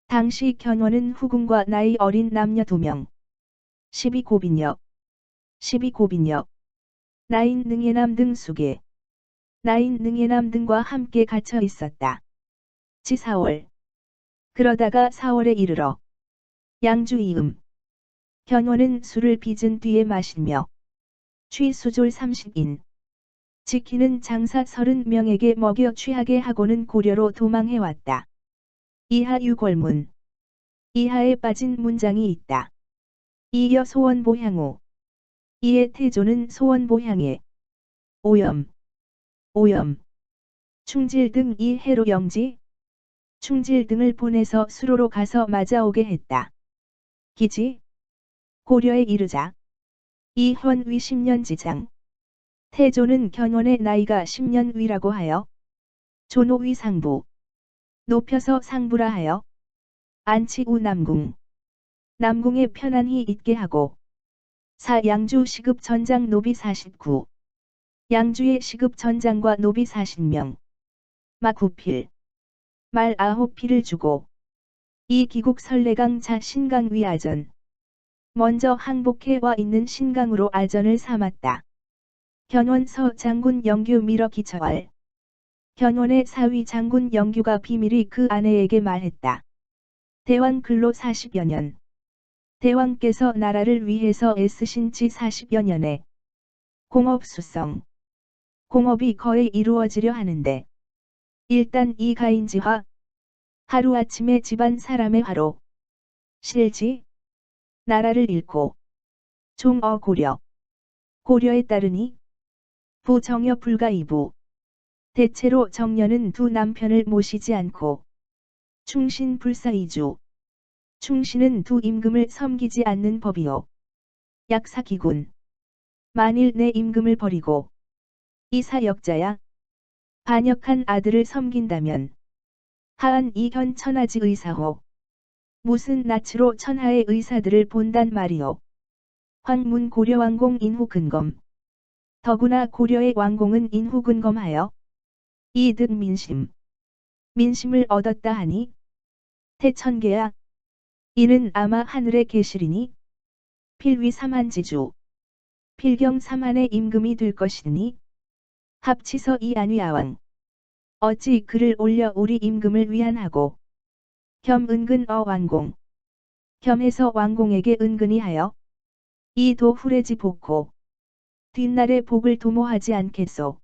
당시 견훤은 후궁과 나이 어린 남녀 2명. 12고비녀. 12고비녀. 나인 능예남 등 수계. 나인 능예남 등과 함께 갇혀 있었다. 지 4월. 그러다가 4월에 이르러 양주이음. 견훤은 술을 빚은 뒤에 마시며 취수졸 30인. 지키는 장사 30명에게 먹여 취하게 하고는 고려로 도망해왔다. 이하 유골문. 이하에 빠진 문장이 있다. 이여 소원보향오. 이에 태조는 소원보향에 오염. 오염. 충질 등 이 해로 영지. 충질 등을 보내서 수로로 가서 맞아오게 했다. 기지. 고려에 이르자 이헌위 10년 지장. 태조는 견훤의 나이가 10년 위라고 하여 조노위 상부. 높여서 상부라 하여 안치 우 남궁. 남궁에 편안히 있게 하고 양주 시급 전장 노비 49. 양주의 시급 전장과 노비 40명. 막 9필. 말 9필을 주고 이 기국 설레강 자 신강 위 아전. 먼저 항복해 와 있는 신강으로 아전을 삼았다. 견훤서 장군 영규 밀어 기처할. 견훤의 사위 장군 영규가 비밀히 그 아내에게 말했다. 대왕 근로 40여 년. 대왕께서 나라를 위해서 애쓰신 지 40여 년에 공업수성. 공업이 거의 이루어지려 하는데 일단 이 가인지화. 하루아침에 집안 사람의 화로. 실지. 나라를 잃고 종어 고려. 고려에 따르니 부정여 불가 이부. 대체로 정려는 두 남편을 모시지 않고 충신 불사이주. 충신은 두 임금을 섬기지 않는 법이요. 약사기군. 만일 내 임금을 버리고 이사역자야 반역한 아들을 섬긴다면 하한 이현 천하지 의사호. 무슨 낯으로 천하의 의사들을 본단 말이오. 황문 고려왕공 인후근검. 더구나 고려의 왕공은 인후근검하여 이득 민심. 민심을 얻었다 하니 태천계야. 이는 아마 하늘에 계시리니 필위 삼한지주. 필경 삼한의 임금이 될 것이니 합치서 이 안위아왕. 어찌 그를 올려 우리 임금을 위안하고 겸 은근 왕공. 겸해서 왕공에게 은근히 하여 이 도 후레지 복고. 뒷날에 복을 도모하지 않겠소.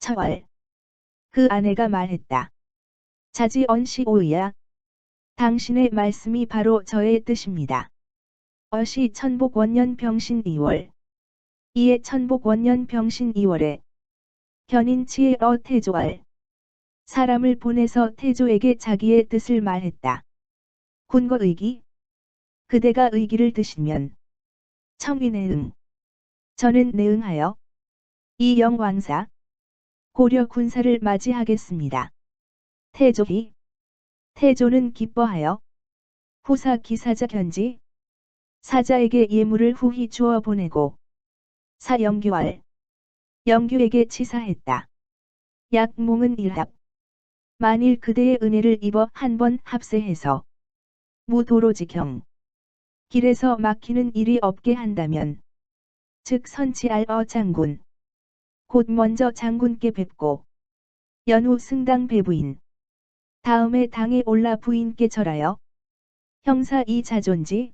처월. 그 아내가 말했다. 자지 언시 오이야. 당신의 말씀이 바로 저의 뜻입니다. 어시 천복원년 병신 2월. 이에 천복원년 병신 2월에 견인치의 태조알. 사람을 보내서 태조에게 자기의 뜻을 말했다. 군거의기. 그대가 의기를 드시면 청위내응. 저는 내응하여 이 영왕사 고려 군사를 맞이하겠습니다. 태조희. 태조는 기뻐하여 후사 기사자 견지. 사자에게 예물을 후히 주어 보내고 사영규알. 영규에게 치사했다. 약몽은 일합. 만일 그대의 은혜를 입어 한번 합세해서 무도로지경. 길에서 막히는 일이 없게 한다면, 즉 선치알어 장군. 곧 먼저 장군께 뵙고, 연후 승당 배부인. 다음에 당에 올라 부인께 절하여, 형사 이 자존지,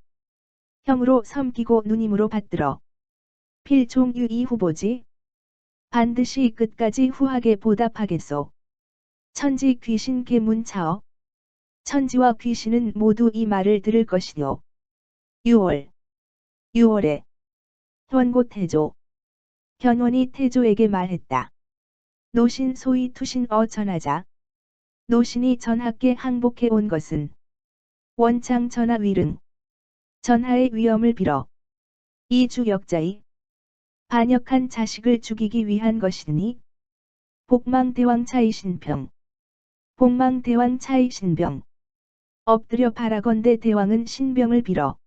형으로 섬기고 누님으로 받들어. 필종유 이 후보지. 반드시 끝까지 후하게 보답하겠소. 천지 귀신 계문차어. 천지와 귀신은 모두 이 말을 들을 것이요. 6월에 현고 태조. 현원이 태조에게 말했다. 노신 소위 투신어 전하자. 노신이 전하께 항복해 온 것은 원창 전하 위릉. 전하의 위엄을 빌어 이 주역자의 반역한 자식을 죽이기 위한 것이니 복망대왕 차이신병. 복망대왕 차이신병. 엎드려 바라건대 대왕은 신병을 빌어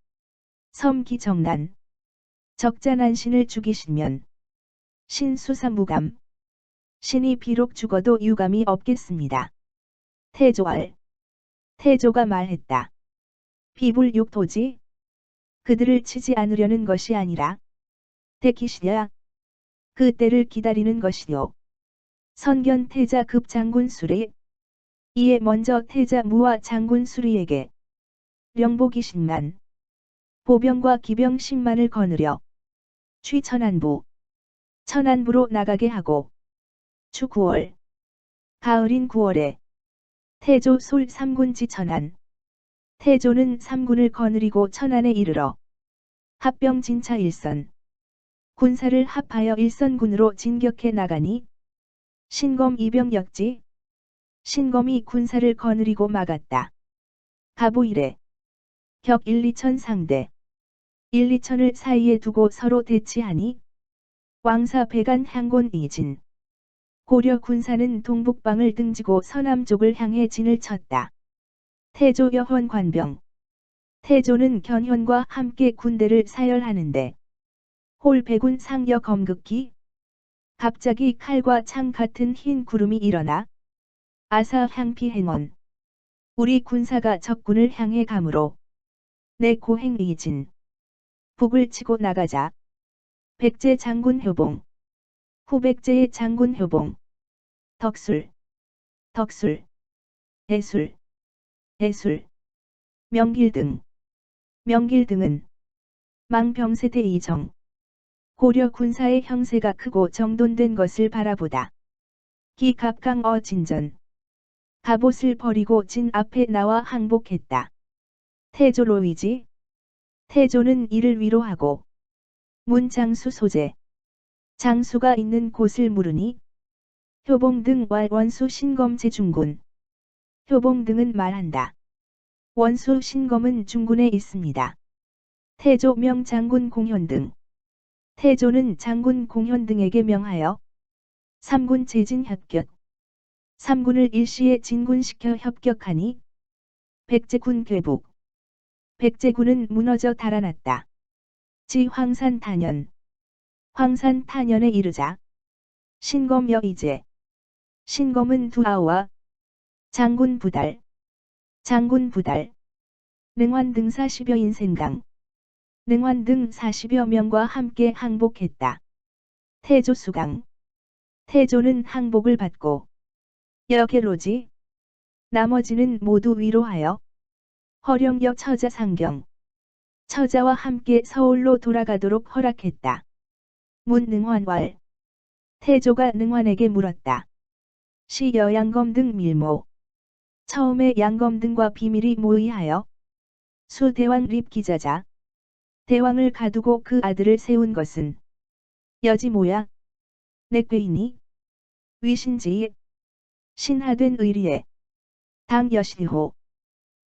섬기정난. 적자난신을 죽이시면 신수사무감. 신이 비록 죽어도 유감이 없겠습니다. 태조알. 태조가 말했다. 비불육토지. 그들을 치지 않으려는 것이 아니라 대기시야. 그 때를 기다리는 것이요. 선견 태자 급 장군 수리. 이에 먼저 태자 무와 장군 수리에게 령복이 10만. 보병과 기병 10만을 거느려 취천안부. 천안부로 나가게 하고 추 9월. 가을인 9월에 태조 솔 3군지 천안. 태조는 3군을 거느리고 천안에 이르러 합병 진차 일선. 군사를 합하여 일선군으로 진격해 나가니 신검 이병 역지. 신검이 군사를 거느리고 막았다. 가보 이래. 격 1, 2천 상대. 1, 2천을 사이에 두고 서로 대치하니 왕사 배간 향곤 이진. 고려 군사는 동북방을 등지고 서남쪽을 향해 진을 쳤다. 태조 여헌 관병. 태조는 견현과 함께 군대를 사열하는데 홀배군 상여 검극기. 갑자기 칼과 창 같은 흰 구름이 일어나 아사 향피 행원. 우리 군사가 적군을 향해 가므로 내 고행 이진. 북을 치고 나가자. 백제 장군 효봉. 후백제의 장군 효봉. 덕술. 애술. 명길 등은 망병세대 이정. 고려 군사의 형세가 크고 정돈된 것을 바라보다. 기갑강어 진전. 갑옷을 버리고 진 앞에 나와 항복했다. 태조로이지. 태조는 이를 위로하고 문장수 소재. 장수가 있는 곳을 물으니 효봉 등 원수 신검 제중군. 효봉 등은 말한다. 원수 신검은 중군에 있습니다. 태조 명 장군 공현 등. 태조는 장군 공현 등에게 명하여 3군 제진 협격. 3군을 일시에 진군시켜 협격하니 백제군 궤북. 백제군은 무너져 달아났다. 지 황산 탄현. 황산 탄현에 이르자 신검여 이제. 신검은 두아와 장군 부달. 능환 등 40여 인생강. 능환 등 40여 명과 함께 항복했다. 태조 수강. 태조는 항복을 받고 여계로지. 나머지는 모두 위로하여 허령역 처자 상경. 처자와 함께 서울로 돌아가도록 허락했다. 문능환왈. 태조가 능환에게 물었다. 시 여양검 등 밀모. 처음에 양검 등과 비밀이 모의하여 수대왕 립기자자. 대왕을 가두고 그 아들을 세운 것은 여지모야. 내괴이니. 위신지. 신하된 의리에. 당여시호.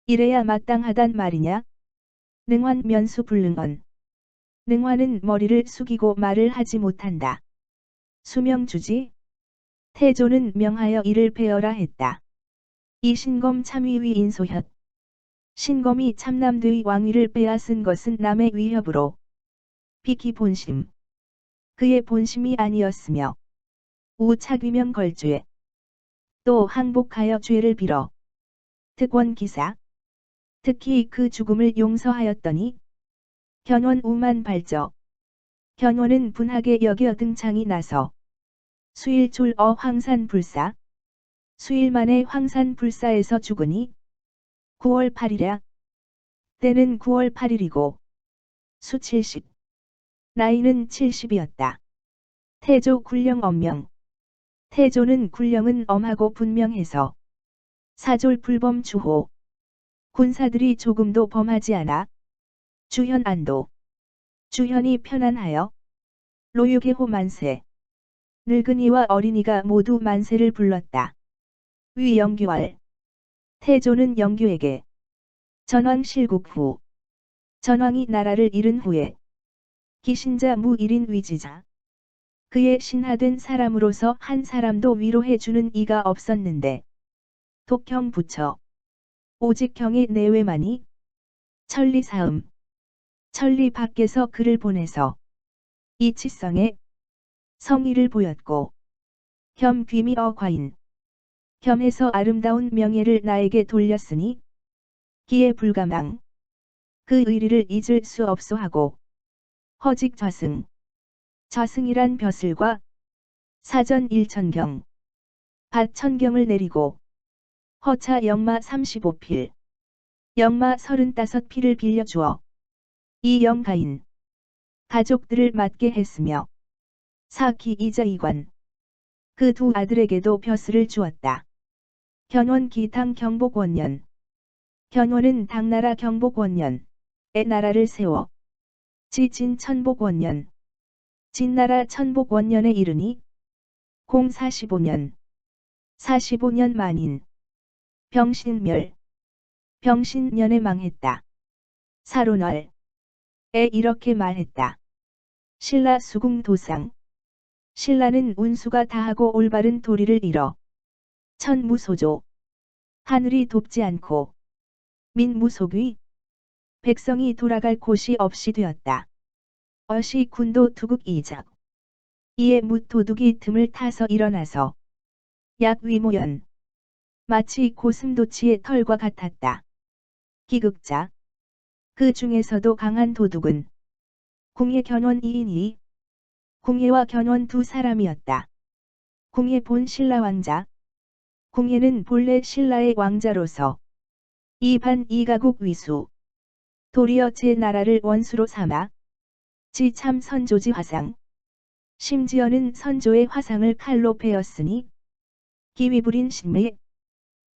이래야 마땅하단 말이냐. 능환 면수 불능언. 능환은 머리를 숙이고 말을 하지 못한다. 수명주지. 태조는 명하여 이를 베어라 했다. 이 신검 참위위 인소현. 신검이 참남되의 왕위를 빼앗은 것은 남의 위협으로 비키 본심. 그의 본심이 아니었으며 우착위명 걸죄. 또 항복하여 죄를 빌어 특원 기사. 특히 그 죽음을 용서하였더니 견원 우만 발적. 견원은 분하게 여겨 등창이 나서 수일졸어 황산불사. 수일만에 황산불사에서 죽으니 9월 8일이야. 때는 9월 8일이고 수 70. 나이는 70이었다. 태조 굴령 엄명. 태조는 굴령은 엄하고 분명해서 사졸 불범 주호. 군사들이 조금도 범하지 않아 주현 안도. 주현이 편안하여 로유계호 만세. 늙은이와 어린이가 모두 만세를 불렀다. 위 영규월. 태조는 영규에게 전왕 실국 후 전왕이 나라를 잃은 후에 기신자 무일인 위지자. 그의 신하된 사람으로서 한 사람도 위로해주는 이가 없었는데 독형 부처 오직 경의 내외만이 천리사음. 천리 밖에서 그를 보내서 이치성에 성의를 보였고 겸 귀미어 과인. 겸해서 아름다운 명예를 나에게 돌렸으니 기에 불가망. 그 의리를 잊을 수 없소하고 허직 좌승. 좌승이란 벼슬과 사전 1천경. 밭 천경을 내리고 허차 영마 35필. 영마 35필을 빌려주어 이 영가인 가족들을 맡게 했으며 사기 이자 이관. 그 두 아들에게도 벼슬을 주었다. 견원 기탕 경복원년. 견원은 당나라 경복원년에 나라를 세워 지진 천복원년. 진나라 천복원년에 이르니 공 45년. 45년 만인. 병신멸. 병신년에 망했다. 사론월에 이렇게 말했다. 신라 수궁도상. 신라는 운수가 다하고 올바른 도리를 잃어 천무소조. 하늘이 돕지 않고 민무속의. 백성이 돌아갈 곳이 없이 되었다. 어시 군도 투국 이작. 이에 무도둑이 틈을 타서 일어나서 약위모연. 마치 고슴도치의 털과 같았다. 기극자. 그 중에서도 강한 도둑은 궁예 견원 2인이 궁예와 견원 두 사람이었다. 궁예 본 신라 왕자. 궁예는 본래 신라의 왕자로서 이반 이가국 위수. 도리어 제 나라를 원수로 삼아 지참 선조지 화상. 심지어는 선조의 화상을 칼로 베었으니 기위부린 심해.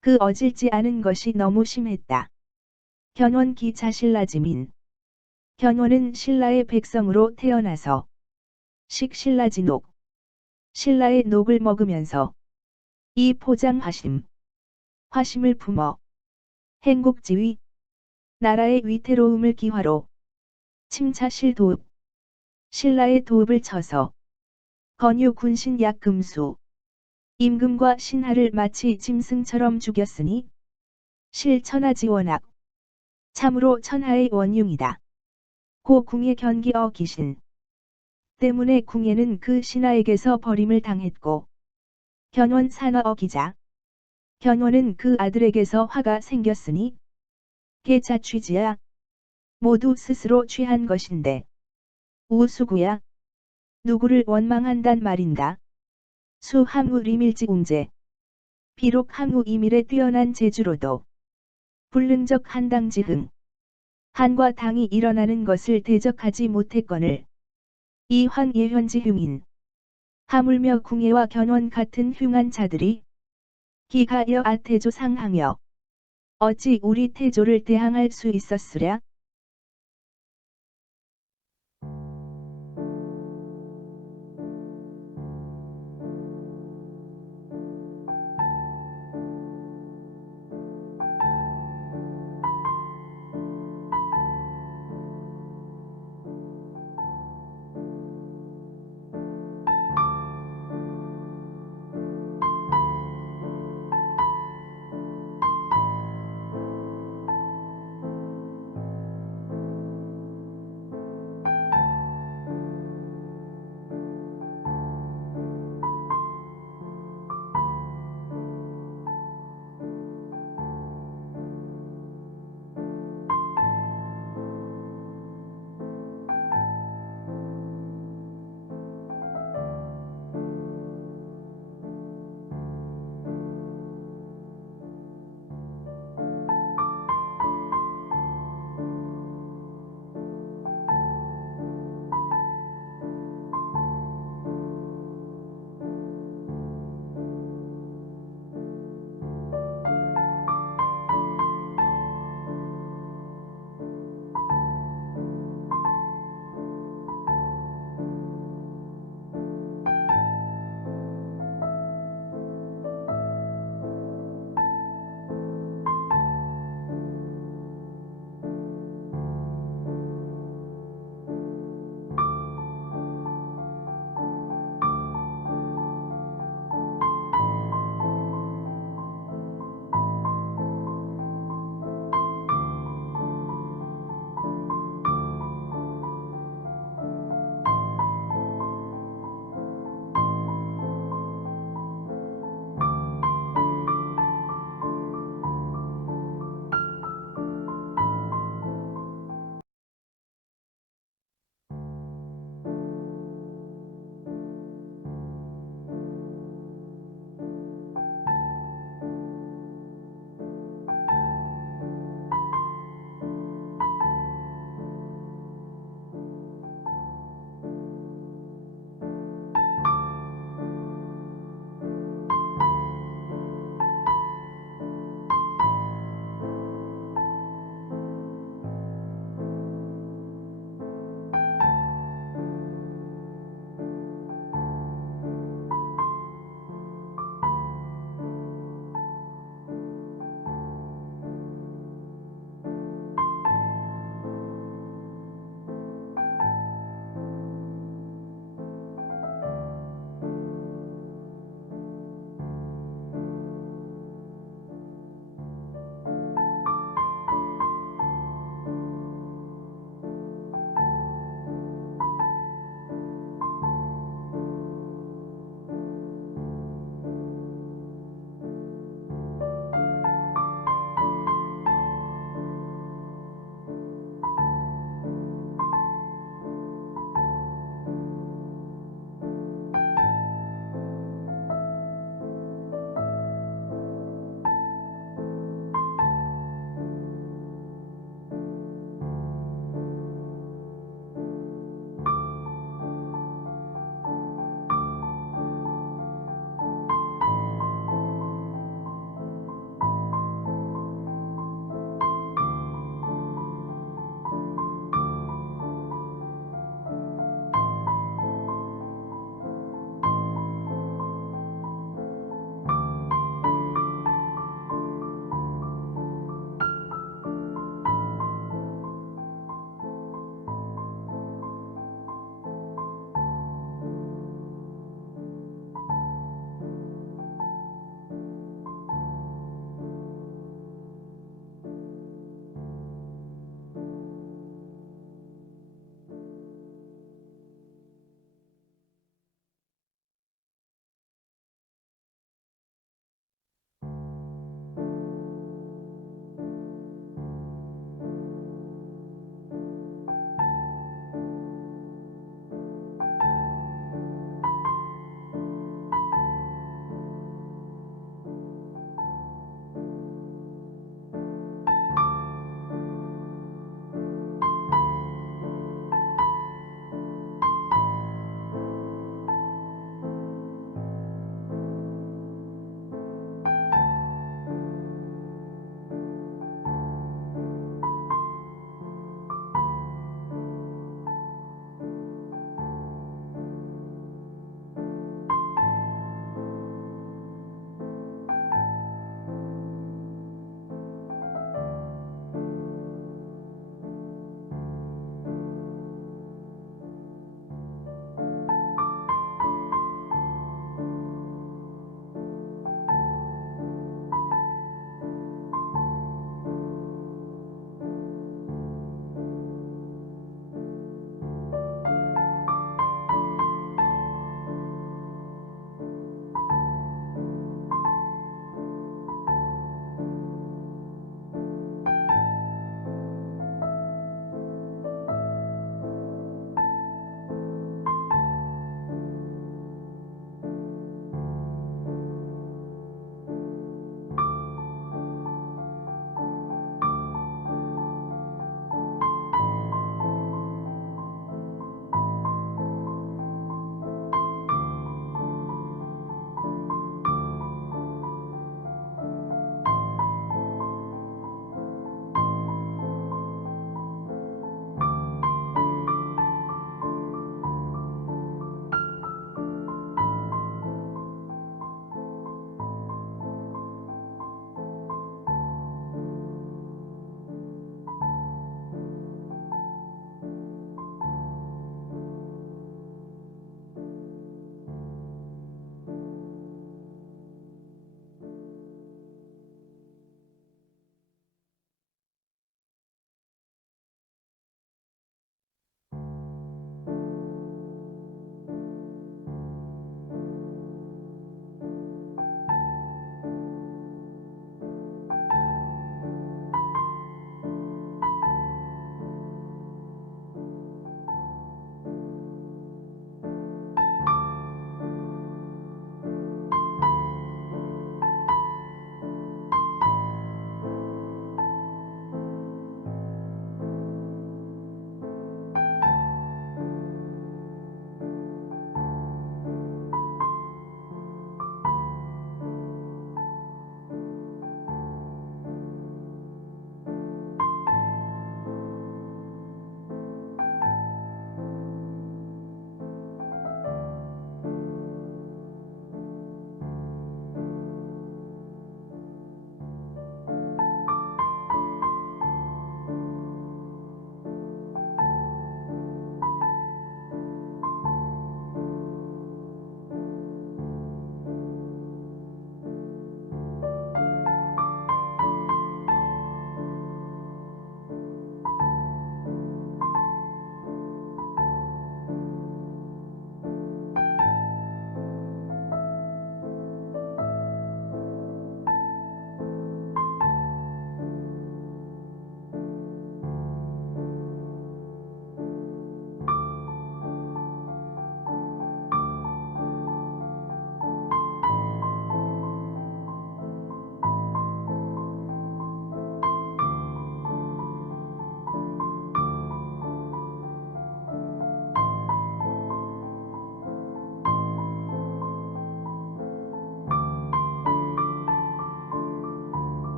그 어질지 않은 것이 너무 심했다. 견원 기차 신라지민. 견원은 신라의 백성으로 태어나서 식신라지녹. 신라의 녹을 먹으면서 이 포장 화심. 화심을 품어 행국지위. 나라의 위태로움을 기화로 침차실 도읍. 신라의 도읍을 쳐서 건유 군신 약금수. 임금과 신하를 마치 짐승처럼 죽였으니 실천하지원악. 참으로 천하의 원흉이다. 고 궁예 견기어 기신. 때문에 궁예는 그 신하에게서 버림을 당했고 견원 산어 기자. 견원은 그 아들에게서 화가 생겼으니 계차 취지야. 모두 스스로 취한 것인데 우수구야. 누구를 원망한단 말인가. 수 항우 리밀지 웅제. 비록 항우 이밀에 뛰어난 재주로도 불능적 한당지흥. 한과 당이 일어나는 것을 대적하지 못했거늘 이 황예현지 흉인. 하물며 궁예와 견원 같은 흉한 자들이 기가여 아태조 상항여. 어찌 우리 태조를 대항할 수 있었으랴.